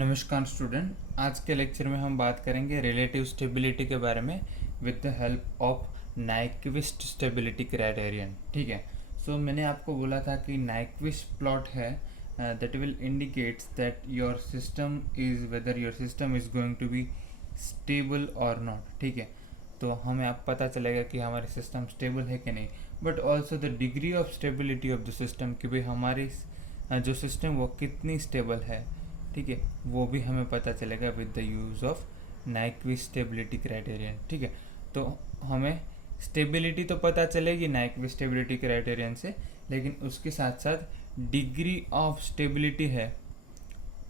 नमस्कार स्टूडेंट, आज के लेक्चर में हम बात करेंगे रिलेटिव स्टेबिलिटी के बारे में with the help of Nyquist stability criterion. ठीक है। सो मैंने आपको बोला था कि नाइक्विस्ट प्लॉट है that will indicates that your system is whether your system is going to be stable और नॉट। ठीक है। तो हमें अब पता चलेगा कि हमारे सिस्टम स्टेबल है कि नहीं, but also the degree of stability of the system, कि भाई हमारी जो सिस्टम वो कितनी स्टेबल है। ठीक है, वो भी हमें पता चलेगा with the use of Nyquist stability criterion. ठीक है, तो हमें स्टेबिलिटी तो पता चलेगी नाइक्विस्ट स्टेबिलिटी क्राइटेरियन से, लेकिन उसके साथ साथ डिग्री ऑफ स्टेबिलिटी है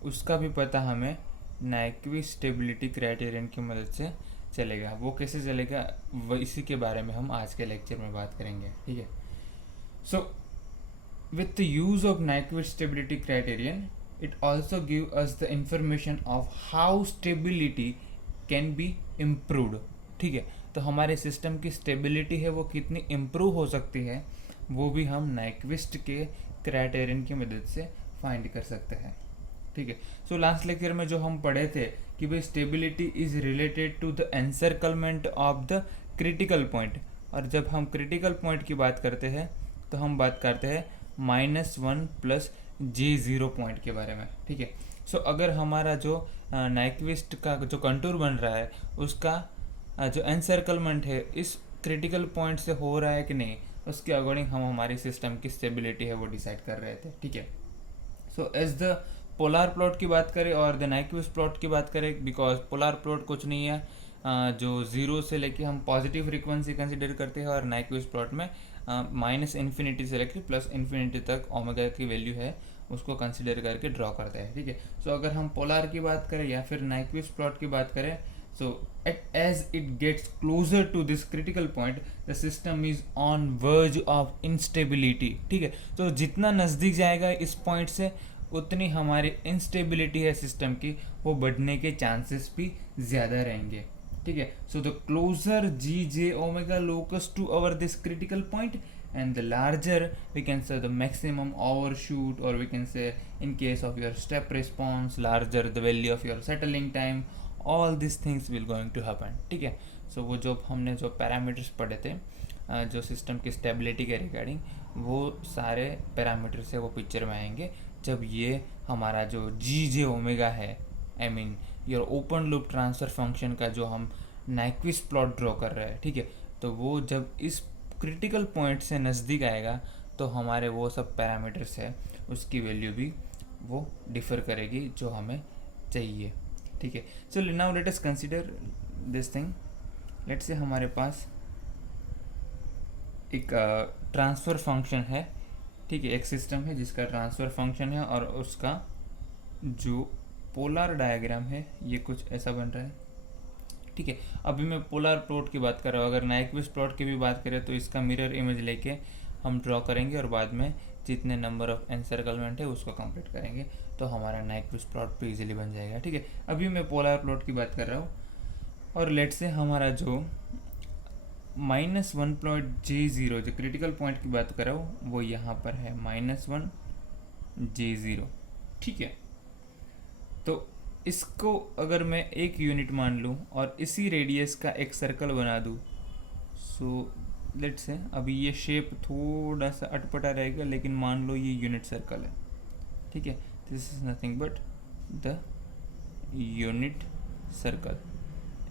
उसका भी पता हमें नाइक्विस्ट स्टेबिलिटी क्राइटेरियन की मदद से चलेगा। वो कैसे चलेगा वो इसी के बारे में हम आज के लेक्चर में बात करेंगे। ठीक है। सो with the use of Nyquist stability criterion, it also give us the information of how stability can be improved। ठीक है, तो हमारे सिस्टम की स्टेबिलिटी है वो कितनी इम्प्रूव हो सकती है वो भी हम नाइक्विस्ट के क्राइटेरियन की मदद से फाइंड कर सकते हैं। ठीक है। सो लास्ट लेक्चर में जो हम पढ़े थे कि भाई stability is related to the encirclement of the critical point, और जब हम क्रिटिकल पॉइंट की बात करते हैं तो हम बात करते हैं -1 प्लस J0 पॉइंट के बारे में। ठीक है। सो अगर हमारा जो नाइक्विस्ट का जो कंटूर बन रहा है उसका जो एनसर्कलमेंट है इस क्रिटिकल पॉइंट से हो रहा है कि नहीं, उसके अकॉर्डिंग हम हमारी सिस्टम की स्टेबिलिटी है वो डिसाइड कर रहे थे। ठीक है। So as the polar plot की बात करें और द नाइक्विस्ट प्लॉट की बात करें, बिकॉज पोलार प्लॉट कुछ नहीं है, जो ज़ीरो से लेके हम पॉजिटिव फ्रीक्वेंसी कंसिडर करते हैं, और नाइक्विस्ट प्लॉट में -इन्फिनिटी से लेकर +इन्फिनिटी तक ओमेगा की वैल्यू है उसको कंसिडर करके ड्रॉ करते हैं। ठीक है। सो अगर हम पोलार की बात करें या फिर नाइक्विस्ट प्लॉट की बात करें, so as it gets closer to this critical point the system is on verge of instability. ठीक है। तो जितना नज़दीक जाएगा इस पॉइंट से उतनी हमारी इंस्टेबिलिटी है सिस्टम की वो बढ़ने के चांसेस भी ज़्यादा रहेंगे। ठीक है। So the closer G J omega locus to our this critical point and the larger we can say the maximum overshoot, or we can say in case of your step response larger the value of your settling time, all these things will going to happen। ठीक है। सो वो जो हमने जो parameters पढ़े थे जो system की स्टेबिलिटी के रिगार्डिंग, वो सारे पैरामीटर्स है वो पिक्चर में आएंगे जब ये हमारा जो जी जे ओमेगा है, I mean your open loop transfer function का जो हम नाइक्विस्ट प्लॉट ड्रॉ कर रहे हैं। ठीक है। तो वो जब इस क्रिटिकल पॉइंट से नज़दीक आएगा तो हमारे वो सब पैरामीटर्स है उसकी वैल्यू भी वो डिफ़र करेगी जो हमें चाहिए। ठीक है। So now let us consider this thing. Let's say हमारे पास एक ट्रांसफ़र फंक्शन है। ठीक है। एक सिस्टम है जिसका ट्रांसफ़र फंक्शन है और उसका जो पोलर डायग्राम है ये कुछ ऐसा बन रहा है। ठीक है। अभी मैं पोलर प्लॉट की बात कर रहा हूँ, अगर नाइक्विस्ट प्लॉट की भी बात करें तो इसका मिरर इमेज लेके हम ड्रॉ करेंगे और बाद में जितने नंबर ऑफ एनसर्कलमेंट है उसको कंप्लीट करेंगे तो हमारा नाइक्विस्ट प्लॉट भी इजीली बन जाएगा। ठीक है। अभी मैं पोलर प्लॉट की बात कर रहा हूँ और लेट से हमारा जो -1 प्लॉट J0 जो क्रिटिकल पॉइंट की बात कर रहा हूँ वो यहाँ पर है -1 J0। ठीक है। तो इसको अगर मैं एक यूनिट मान लूँ और इसी रेडियस का एक सर्कल बना दूँ, सो लेट्स से अभी ये शेप थोड़ा सा अटपटा रहेगा लेकिन मान लो ये यूनिट सर्कल है। ठीक है। This is nothing but the unit circle.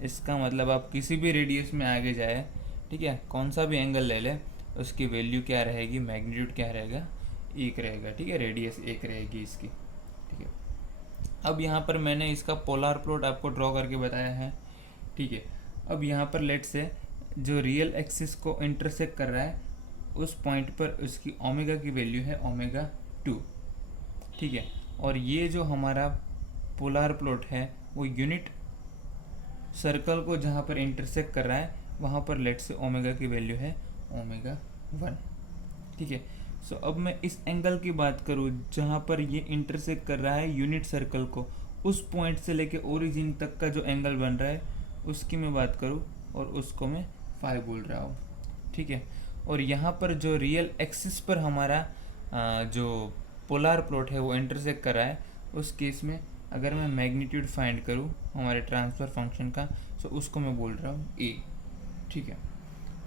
इसका मतलब आप किसी भी रेडियस में आगे जाए, ठीक है, कौन सा भी एंगल ले ले उसकी वैल्यू क्या रहेगी, मैग्नीट्यूड क्या रहेगा, 1 रहेगा। ठीक है। रेडियस 1 रहेगी इसकी। ठीक है। अब यहाँ पर मैंने इसका पोलर प्लॉट आपको ड्रॉ करके बताया है। ठीक है। अब यहाँ पर लेट से जो रियल एक्सिस को इंटरसेक्ट कर रहा है उस पॉइंट पर उसकी ओमेगा की वैल्यू है ω2। ठीक है। और ये जो हमारा पोलर प्लॉट है वो यूनिट सर्कल को जहाँ पर इंटरसेक्ट कर रहा है वहाँ पर लेट से ओमेगा की वैल्यू है ω1। ठीक है। सो अब मैं इस एंगल की बात करूँ जहाँ पर ये इंटरसेक्ट कर रहा है यूनिट सर्कल को, उस पॉइंट से लेके ओरिजिन तक का जो एंगल बन रहा है उसकी मैं बात करूँ और उसको मैं फाई बोल रहा हूँ। ठीक है। और यहाँ पर जो रियल एक्सिस पर हमारा जो पोलर प्लॉट है वो इंटरसेक्ट कर रहा है उस केस में अगर मैं मैग्नीट्यूड फाइंड करूँ हमारे ट्रांसफ़र फंक्शन का, सो उसको मैं बोल रहा हूँ ए, ठीक है।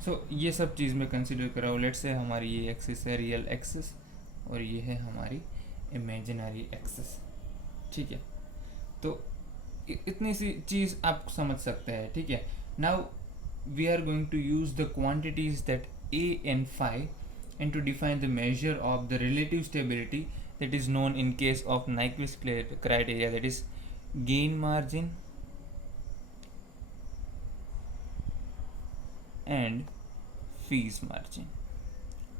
सो ये सब चीज़ मैं कंसिडर कर रहा हूँ। लेट्स से हमारी ये एक्सिस है रियल एक्सिस और ये है हमारी इमेजिनरी एक्सिस, ठीक है। तो इतनी सी चीज़ आप समझ सकते हैं, ठीक है। Now we are going to use the quantities that a and phi and to define the measure of the relative stability that is known in case of Nyquist criteria, that is gain margin and fees margin,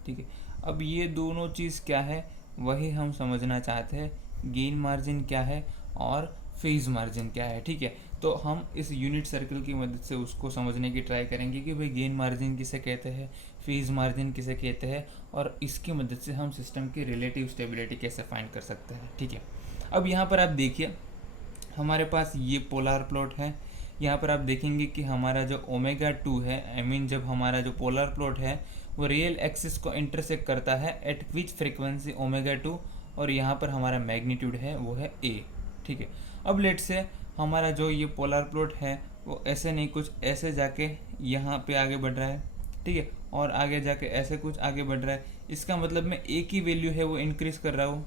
ठीक है। अब ये दोनों चीज़ क्या है वही हम समझना चाहते हैं, गेन मार्जिन क्या है और फेज मार्जिन क्या है, ठीक है। तो हम इस यूनिट सर्कल की मदद से उसको समझने की ट्राई करेंगे कि भाई गेन मार्जिन किसे कहते हैं, फेज मार्जिन किसे कहते हैं, और इसकी मदद से हम सिस्टम की रिलेटिव स्टेबिलिटी कैसे फाइंड कर सकते हैं, ठीक है। अब यहाँ पर आप देखिए हमारे पास ये पोलर प्लॉट है। यहाँ पर आप देखेंगे कि हमारा जो ओमेगा 2 है, आई मीन जब हमारा जो पोलर प्लॉट है वो रियल एक्सिस को इंटरसेक्ट करता है एट विच फ्रीक्वेंसी ओमेगा 2, और यहाँ पर हमारा मैग्नीट्यूड है वो है ए, ठीक है। अब लेट से हमारा जो ये पोलर प्लॉट है वो ऐसे नहीं कुछ ऐसे जाके यहाँ पे आगे बढ़ रहा है, ठीक है, और आगे जाके ऐसे कुछ आगे बढ़ रहा है। इसका मतलब मैं ए की वैल्यू है वो इंक्रीज कर रहा हूँ,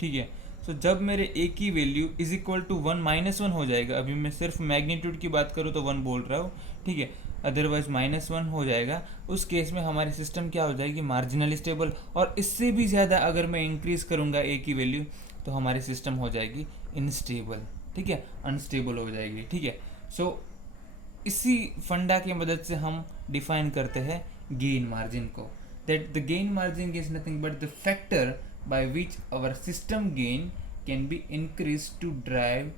ठीक है। सो जब मेरे ए की वैल्यू इज इक्वल टू 1 -1 हो जाएगा, अभी मैं सिर्फ मैग्नीट्यूड की बात करूँ तो 1 बोल रहा हूँ, ठीक है, अदरवाइज -1 हो जाएगा, उस केस में हमारी सिस्टम क्या हो जाएगी, मार्जिनली स्टेबल। और इससे भी ज़्यादा अगर मैं इंक्रीज करूँगा ए की वैल्यू तो हमारी सिस्टम हो जाएगी इनस्टेबल, ठीक है, अनस्टेबल हो जाएगी, ठीक है। सो इसी फंडा की मदद से हम डिफाइन करते हैं गेन मार्जिन को, that the gain margin is nothing but the factor by which our system gain can be increased to drive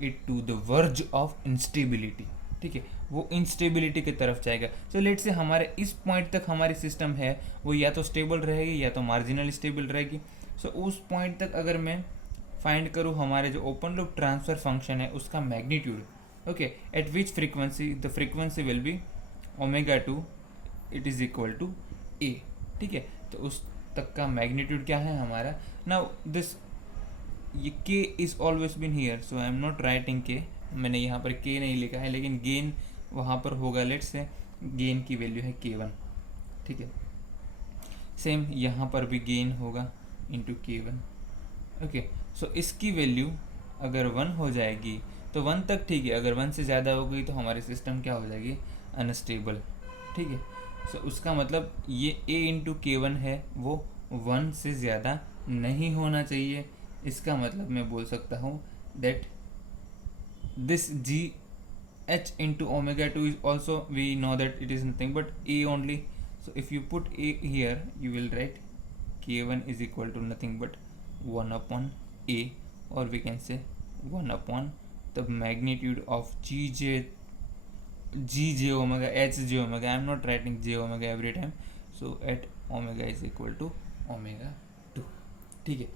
it to the verge of instability, ठीक है, वो इंस्टेबिलिटी की तरफ जाएगा। सो लेट से हमारे इस पॉइंट तक हमारी सिस्टम है वो या तो स्टेबल रहेगी या तो मार्जिनल स्टेबल रहेगी। सो उस पॉइंट तक अगर मैं फाइंड करूँ हमारे जो ओपन लूप ट्रांसफर फंक्शन है उसका magnitude, okay, at which frequency the frequency will be omega 2 it is equal to A, ठीक है। तो उस तक का मैग्नीट्यूड क्या है हमारा। नाउ दिस ये के is always been here, so I am not writing के, मैंने यहाँ पर के नहीं लिखा है, लेकिन गेन वहाँ पर होगा। लेट्स से गेन की वैल्यू है K1, ठीक है। सेम यहाँ पर भी गेन होगा इंटू K1, ओके। सो इसकी वैल्यू अगर 1 हो जाएगी तो 1 तक ठीक है, अगर 1 से ज़्यादा हो गई तो हमारी सिस्टम क्या हो जाएगी, अनस्टेबल, ठीक है। सो उसका मतलब ये a इंटू K1 है वो 1 से ज़्यादा नहीं होना चाहिए। इसका मतलब मैं बोल सकता हूँ that this G h into omega 2 is also, we know that it is nothing but a only. So if you put a here you will write K1 is equal to nothing but 1 upon a, और we can say 1 upon the magnitude of g j omega h j omega. I am not writing j omega every time, so at omega is equal to omega 2, ठीक है।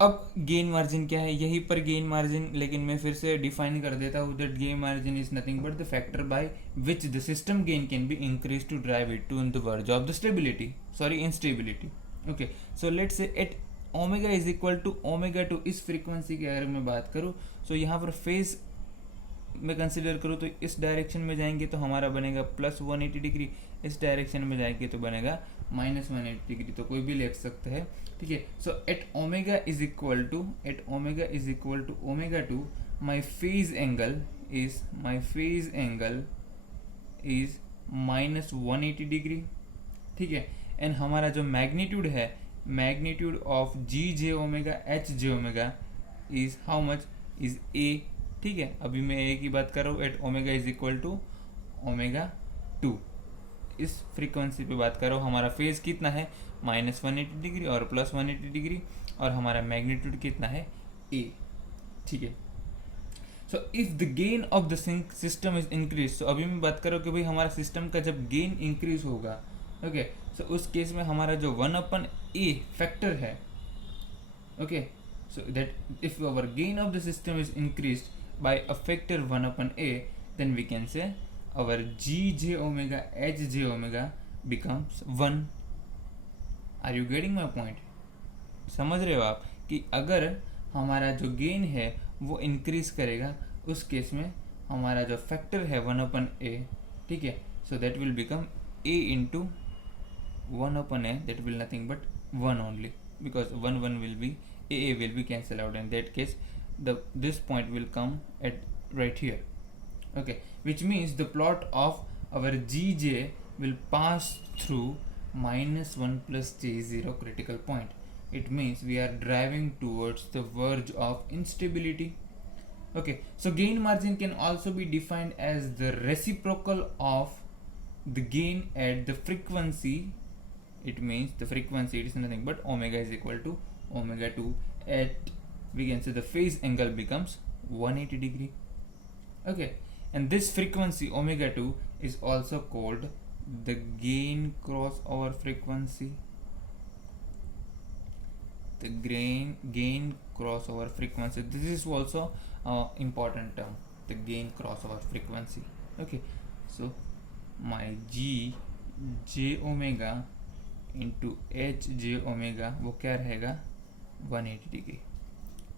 अब gain margin क्या है, यहीं पर gain margin, लेकिन मैं फिर से डिफाइन कर देता हूँ that gain margin is nothing but the factor by which the system gain can be increase to drive it to in the verge of the stability, sorry instability, okay. So let's say at omega is equal to omega 2, इस frequency की अगर मैं बात करूँ, सो यहाँ पर phase में consider करूँ तो इस डायरेक्शन में जाएंगे तो हमारा बनेगा +180 डिग्री, इस डायरेक्शन में जाएंगे तो बनेगा -180 डिग्री, तो कोई भी लिख सकते हैं, ठीक है। So at omega is equal to omega 2 my phase angle is -180 degree, ठीक है। एंड हमारा जो मैग्नीट्यूड है, magnitude of G J omega H J omega is how much, is A, ठीक है। अभी मैं ए की बात कर रहा हूँ at omega is equal to omega 2, इस फ्रीक्वेंसी पे बात कर रहा हूँ। हमारा फेज कितना है, -180 डिग्री और +180 डिग्री, और हमारा मैग्नीट्यूड कितना है, ए, ठीक है। So if the gain of the system is increase, so अभी मैं बात कर रहा हूँ कि भाई हमारा सिस्टम का जब गेन इंक्रीज होगा, ओके, सो उस केस में हमारा जो 1/a फैक्टर है, okay, so that if our gain of the system is increased by a factor 1/a, then we can say our g j omega h j omega becomes 1. Are you getting my point? समझ रहे हो आप कि अगर हमारा जो gain है वो इंक्रीज करेगा, उस केस में हमारा जो फैक्टर है 1/a, ठीक है, so that will become a into 1/a, that will nothing but 1 only, because 1 will be a will be cancelled out. In that case, this point will come at right here. Okay, which means the plot of our gj will pass through -1 plus j0 critical point. It means we are driving towards the verge of instability. Okay, so gain margin can also be defined as the reciprocal of the gain at the frequency. It means the frequency, it is nothing but omega is equal to omega 2 at, we can say, the phase angle becomes 180 degree. Okay, and this frequency omega 2 is also called the gain crossover frequency. The gain crossover frequency, this is also important term, the gain crossover frequency. Okay, so my g j omega into H J omega वो क्या रहेगा 180 degree,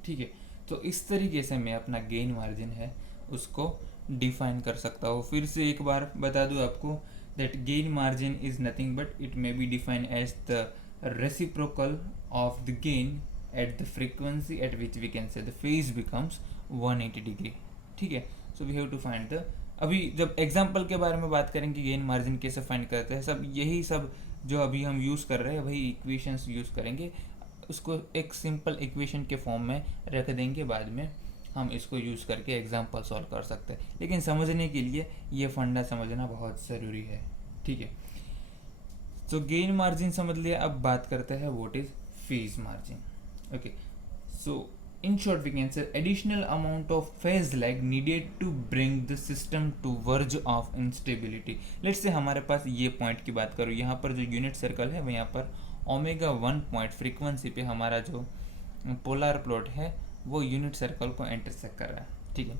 ठीक है। तो इस तरीके से मैं अपना गेन मार्जिन है उसको डिफाइन कर सकता हूँ। फिर से एक बार बता दूँ आपको that gain margin is nothing but it may be defined as the reciprocal of the gain at the frequency at which we can say the phase becomes 180 degree, ठीक है। So we have to find the, अभी जब example के बारे में बात करेंगे gain margin कैसे फाइंड करते हैं, सब यही सब जो अभी हम यूज़ कर रहे हैं वही इक्वेशंस यूज़ करेंगे, उसको एक सिंपल इक्वेशन के फॉर्म में रख देंगे, बाद में हम इसको यूज़ करके एग्जाम्पल सॉल्व कर सकते हैं। लेकिन समझने के लिए ये फंडा समझना बहुत ज़रूरी है, ठीक है। तो गेन मार्जिन समझ लिया, अब बात करते हैं what is phase margin. Okay, so in short we can say additional amount of phase lag needed to bring the system to verge of instability. let's say हमारे पास ये पॉइंट की बात करूँ, यहाँ पर जो यूनिट सर्कल है वो यहाँ पर ओमेगा 1 पॉइंट फ्रीक्वेंसी पे हमारा जो पोलर प्लॉट है वो यूनिट सर्कल को इंटरसेक्ट कर रहा है, ठीक है।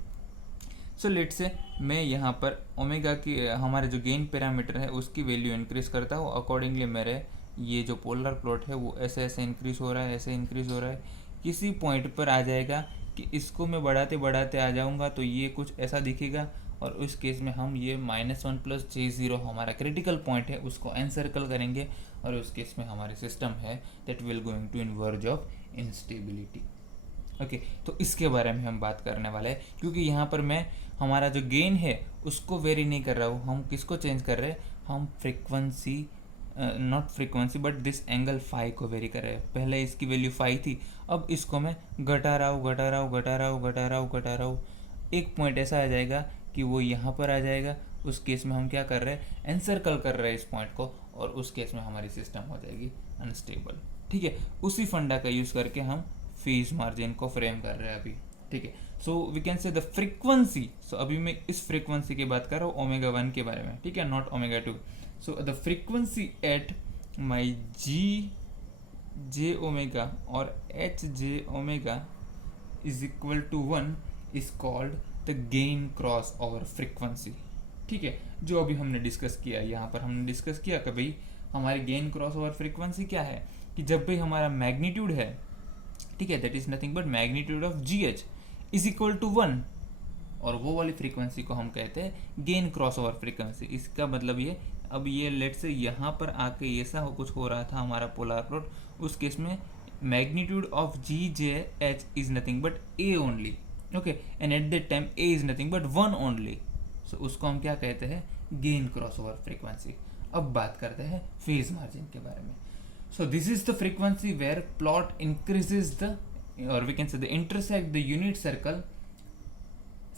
सो लेट्स से मैं यहाँ पर ओमेगा की हमारे जो गेन पैरामीटर है उसकी वैल्यू इंक्रीज करता हूँ, अकॉर्डिंगली मेरे ये जो पोलर प्लॉट है वो ऐसे ऐसे इंक्रीज हो रहा है, ऐसे इंक्रीज हो रहा है। किसी पॉइंट पर आ जाएगा कि इसको मैं बढ़ाते बढ़ाते आ जाऊंगा तो ये कुछ ऐसा दिखेगा, और उस केस में हम ये -1 प्लस j0 हमारा क्रिटिकल पॉइंट है उसको एनसर्कल करेंगे, और उस केस में हमारी सिस्टम है that will going to in verge of instability. Okay, तो इसके बारे में हम बात करने वाले हैं, क्योंकि यहाँ पर मैं हमारा जो गेन है उसको वेरी नहीं कर रहा हूँ, हम किसको चेंज कर रहे हैं, हम frequency, not frequency but this angle phi को वेरी कर रहे हैं। पहले इसकी वैल्यू फाई थी, अब इसको मैं घटा रहा हूँ। एक पॉइंट ऐसा आ जाएगा कि वो यहाँ पर आ जाएगा, उस केस में हम क्या कर रहे हैं, एनसर्कल कर रहे हैं इस पॉइंट को, और उस केस में हमारी सिस्टम हो जाएगी अनस्टेबल, ठीक है। उसी फंडा का यूज़ करके हम फेज मार्जिन को फ्रेम कर रहे हैं अभी, ठीक है। So we can say the frequency, so अभी मैं इस फ्रीक्वेंसी की बात कर रहा हूँ ओमेगा 1 के बारे में, ठीक है, not omega 2। So the frequency at my g j omega or h j omega is equal to 1 is called the gain crossover frequency, ठीक है। जो अभी हमने डिस्कस किया, यहाँ पर हमने डिस्कस किया कि भाई हमारी गेन क्रॉसओवर फ्रीक्वेंसी क्या है, कि जब भी हमारा मैग्नीट्यूड है, ठीक है, that is nothing but magnitude of G H is equal to 1, और वो वाली फ्रीक्वेंसी को हम कहते हैं गेन क्रॉसओवर फ्रीक्वेंसी। इसका मतलब ये, अब ये लेट से यहाँ पर आके ऐसा कुछ हो रहा था हमारा पोलर प्लॉट, उस केस में magnitude of G J H is nothing but A only, okay, and at that time A is nothing but 1 only, so उसको हम क्या कहते हैं, गेन क्रॉसओवर फ्रीक्वेंसी। अब बात करते हैं फेज मार्जिन के बारे में। So this is the frequency where plot increases the, और we can say the intersect the unit circle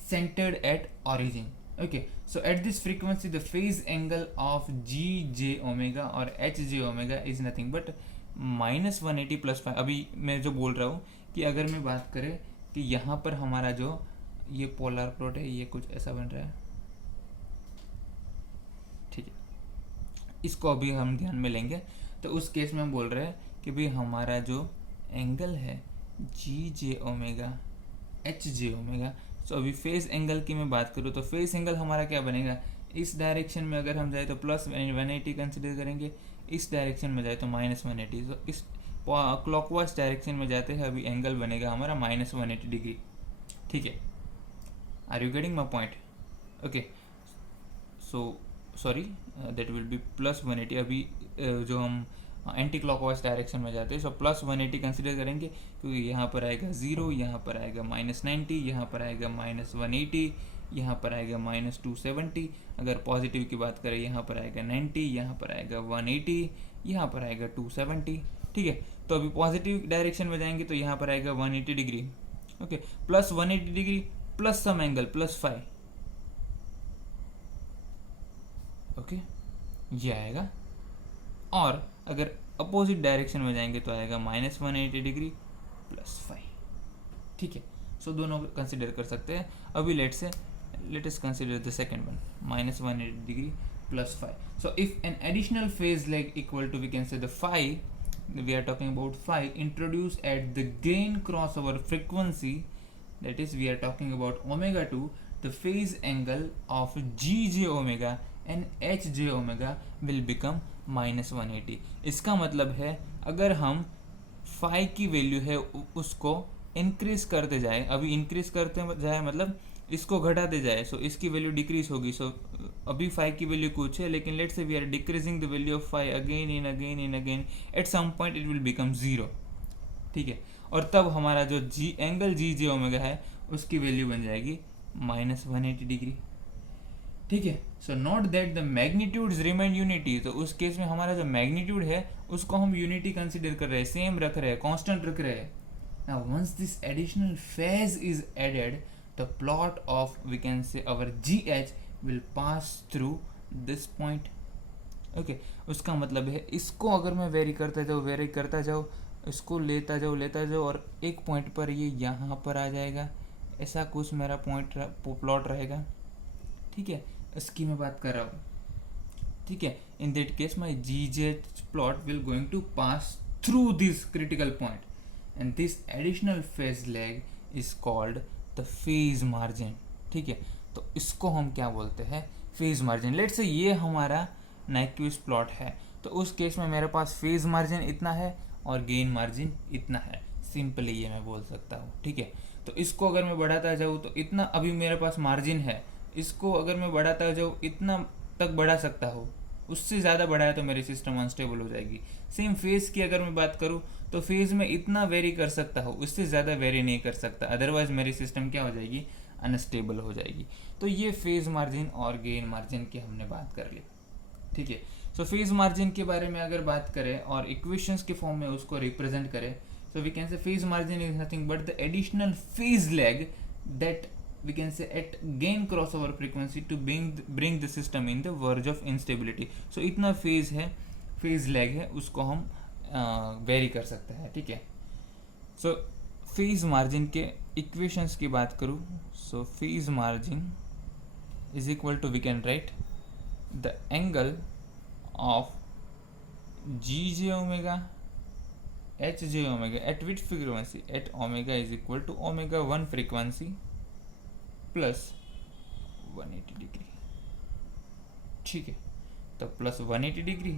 centered at origin. Okay, so at this frequency the phase angle of g j omega or h j omega is nothing but -180 plus 5। अभी मैं जो बोल रहा हूँ कि अगर मैं बात करें कि यहाँ पर हमारा जो ये पोलर प्लॉट है ये कुछ ऐसा बन रहा है, ठीक है, इसको अभी हम ध्यान में लेंगे। तो उस केस में हम बोल रहे हैं कि भाई हमारा जो एंगल है जी J omega H J omega, सो अभी फेस एंगल की मैं बात करूँ तो फेस एंगल हमारा क्या बनेगा, इस डायरेक्शन में अगर हम जाए तो +180 कंसिडर करेंगे, इस डायरेक्शन में जाए तो -180। सो इस क्लॉकवाइज डायरेक्शन में जाते हैं अभी एंगल बनेगा हमारा -180 डिग्री, ठीक है। Are you getting my point? Okay, so sorry, that will be +180। अभी जो हम एंटी क्लॉकवाइज डायरेक्शन में जाते हैं, सो +180 कंसिडर करेंगे, क्योंकि यहाँ पर आएगा 0, यहाँ पर आएगा -90, यहाँ पर आएगा -180, यहाँ पर आएगा -270। अगर पॉजिटिव की बात करें, यहाँ पर आएगा 90, यहाँ पर आएगा 180, यहाँ पर आएगा 270, ठीक है। तो अभी पॉजिटिव डायरेक्शन में जाएंगे तो यहाँ पर आएगा 180 degree, okay, +180 degree plus some angle +5, okay, ये आएगा। और अगर अपोजिट डायरेक्शन में जाएंगे तो आएगा -180 डिग्री +5, ठीक है। सो दोनों कंसिडर कर सकते हैं। अभी let us consider the second one, -180 degree +5. So if an additional phase leg equal to, we can say, the phi, we are talking about phi introduced at the gain crossover frequency, that is we are talking about omega 2, the phase angle of gj omega and hj omega will become -180। इसका मतलब है अगर हम phi की value है उसको increase करते जाए, अभी इंक्रीज करते जाए मतलब इसको घटाते जाए, सो इसकी वैल्यू डिक्रीज होगी। सो अभी फाई की वैल्यू कुछ है, लेकिन let's say we are decreasing the value of phi again and again, at some point it will become 0, ठीक है। और तब हमारा जो एंगल जी जे ओमेगा है उसकी वैल्यू बन जाएगी -180 डिग्री, ठीक है। So note that the magnitudes remain unity, तो उस केस में हमारा जो मैग्नीट्यूड है उसको हम यूनिटी कंसिडर कर रहे हैं, सेम रख रहे हैं, कांस्टेंट रख रहे हैं। Now once this additional phase is added, the plot of, we can say, our GH will pass through this point, okay। उसका मतलब है इसको अगर मैं वेरी करता जाऊँ, इसको लेता जाऊँ और एक पॉइंट पर ये यहाँ पर आ जाएगा, ऐसा कुछ मेरा प्लॉट रहेगा, ठीक है। इसकी मैं बात कर रहा हूँ, ठीक है। In that case my GH plot will going to pass through this critical point, and this additional phase leg is called the phase margin, ठीक है। तो इसको हम क्या बोलते हैं, phase margin। लेट्स से ये हमारा नाइक्विस्ट प्लॉट है, तो उस केस में मेरे पास phase margin इतना है और gain margin इतना है, सिंपली ये मैं बोल सकता हूँ, ठीक है। तो इसको अगर मैं बढ़ाता जाऊँ तो इतना अभी मेरे पास मार्जिन है, इसको अगर मैं बढ़ाता जाऊँ इतना तक बढ़ा सकता हूँ, उससे ज़्यादा बढ़ाया तो मेरी सिस्टम अनस्टेबल हो जाएगी। सेम फेज़ की अगर मैं बात करूँ तो फेज़ में इतना वेरी कर सकता हूँ, उससे ज़्यादा वेरी नहीं कर सकता, अदरवाइज मेरी सिस्टम क्या हो जाएगी, अनस्टेबल हो जाएगी। तो ये फेज़ मार्जिन और गेन मार्जिन की हमने बात कर ली, ठीक है। सो फेज़ मार्जिन के बारे में अगर बात करें और इक्वेशंस के फॉर्म में उसको रिप्रेजेंट करें, so we can say phase margin is nothing but the additional phase lag that we can say at gain crossover frequency to bring the system in the verge of instability। so इतना phase है, phase lag है, उसको हम vary कर सकते हैं, ठीक है। सो फेज मार्जिन के इक्वेशंस की बात करूँ, so phase margin is equal to, we can write the angle of G J omega H J omega at which frequency, at omega is equal to ω1 frequency plus 180 degree, ठीक है। तो plus 180 degree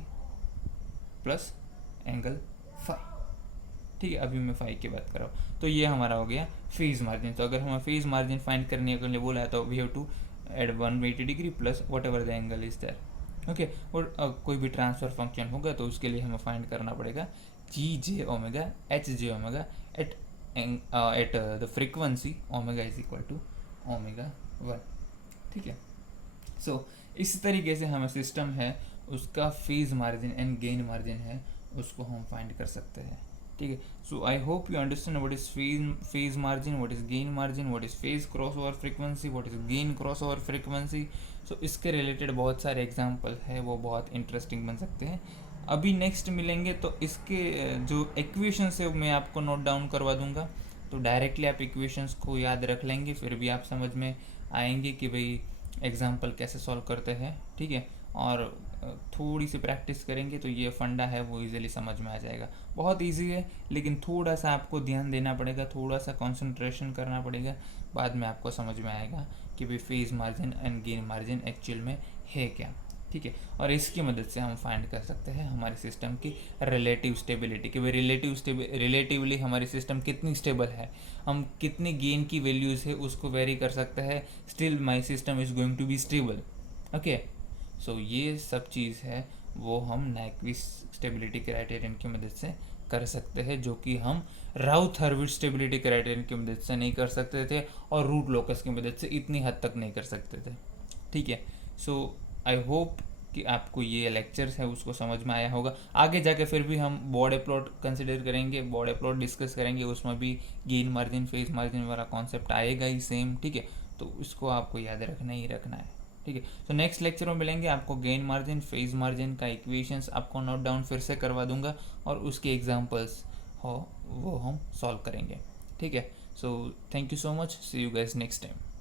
plus angle phi, ठीक है। अभी मैं phi की बात कर रहा हूँ, तो ये हमारा हो गया फेज मार्जिन। तो अगर हमें फेज मार्जिन फाइंड करने के लिए बोला है तो we have to add 180 degree plus whatever the angle is there, okay. और कोई भी ट्रांसफर फंक्शन होगा तो उसके लिए हमें फाइंड करना पड़ेगा G J omega H J omega at the frequency omega is equal to ω1, ठीक है। सो इस तरीके से हमें सिस्टम है उसका phase margin and gain margin है उसको हम फाइंड कर सकते हैं, ठीक है। So I hope you understand what is phase margin, what is gain margin, what is phase cross over frequency, what is gain cross over frequency. So इसके related बहुत सारे एग्जाम्पल है, वो बहुत इंटरेस्टिंग बन सकते हैं। अभी नेक्स्ट मिलेंगे तो इसके जो इक्वेशंस है मैं आपको नोट डाउन करवा दूंगा, तो डायरेक्टली आप इक्वेशंस को याद रख लेंगे, फिर भी आप समझ में आएंगे कि भाई एग्जाम्पल कैसे सॉल्व करते हैं, ठीक है। और थोड़ी सी प्रैक्टिस करेंगे तो ये फंडा है वो इजीली समझ में आ जाएगा। बहुत इजी है, लेकिन थोड़ा सा आपको ध्यान देना पड़ेगा, थोड़ा सा कंसंट्रेशन करना पड़ेगा, बाद में आपको समझ में आएगा कि भाई phase margin and gain margin actual में है क्या, ठीक है। और इसकी मदद से हम फाइंड कर सकते हैं हमारे सिस्टम की रिलेटिव स्टेबिलिटी, कि भाई रिलेटिवली हमारी सिस्टम कितनी स्टेबल है, हम कितनी गेन की वैल्यूज़ है उसको वेरी कर सकते हैं, still my system is going to be stable. Okay, so ये सब चीज़ है वो हम नाइक्विस्ट स्टेबिलिटी क्राइटेरियन की मदद से कर सकते हैं, जो कि हम राउथ हर्विट्ज स्टेबिलिटी क्राइटेरियन की मदद से नहीं कर सकते थे और रूट लोकस की मदद से इतनी हद तक नहीं कर सकते थे। ठीक है, सो आई होप कि आपको ये लेक्चर्स है उसको समझ में आया होगा। आगे जाके फिर भी हम बॉर्डर प्लॉट कंसिडर करेंगे, बॉर्डर प्लॉट डिस्कस करेंगे, उसमें भी गेन मार्जिन फेज मार्जिन वाला कॉन्सेप्ट आएगा ही सेम। ठीक है, तो उसको आपको याद रखना ही रखना है। ठीक है, तो नेक्स्ट लेक्चर में मिलेंगे, आपको गेन मार्जिन फेज मार्जिन का इक्वेशंस आपको नोट डाउन फिर से करवा दूंगा और उसके एग्जांपल्स हो वो हम सॉल्व करेंगे। ठीक है, so thank you so much, see you guys next time.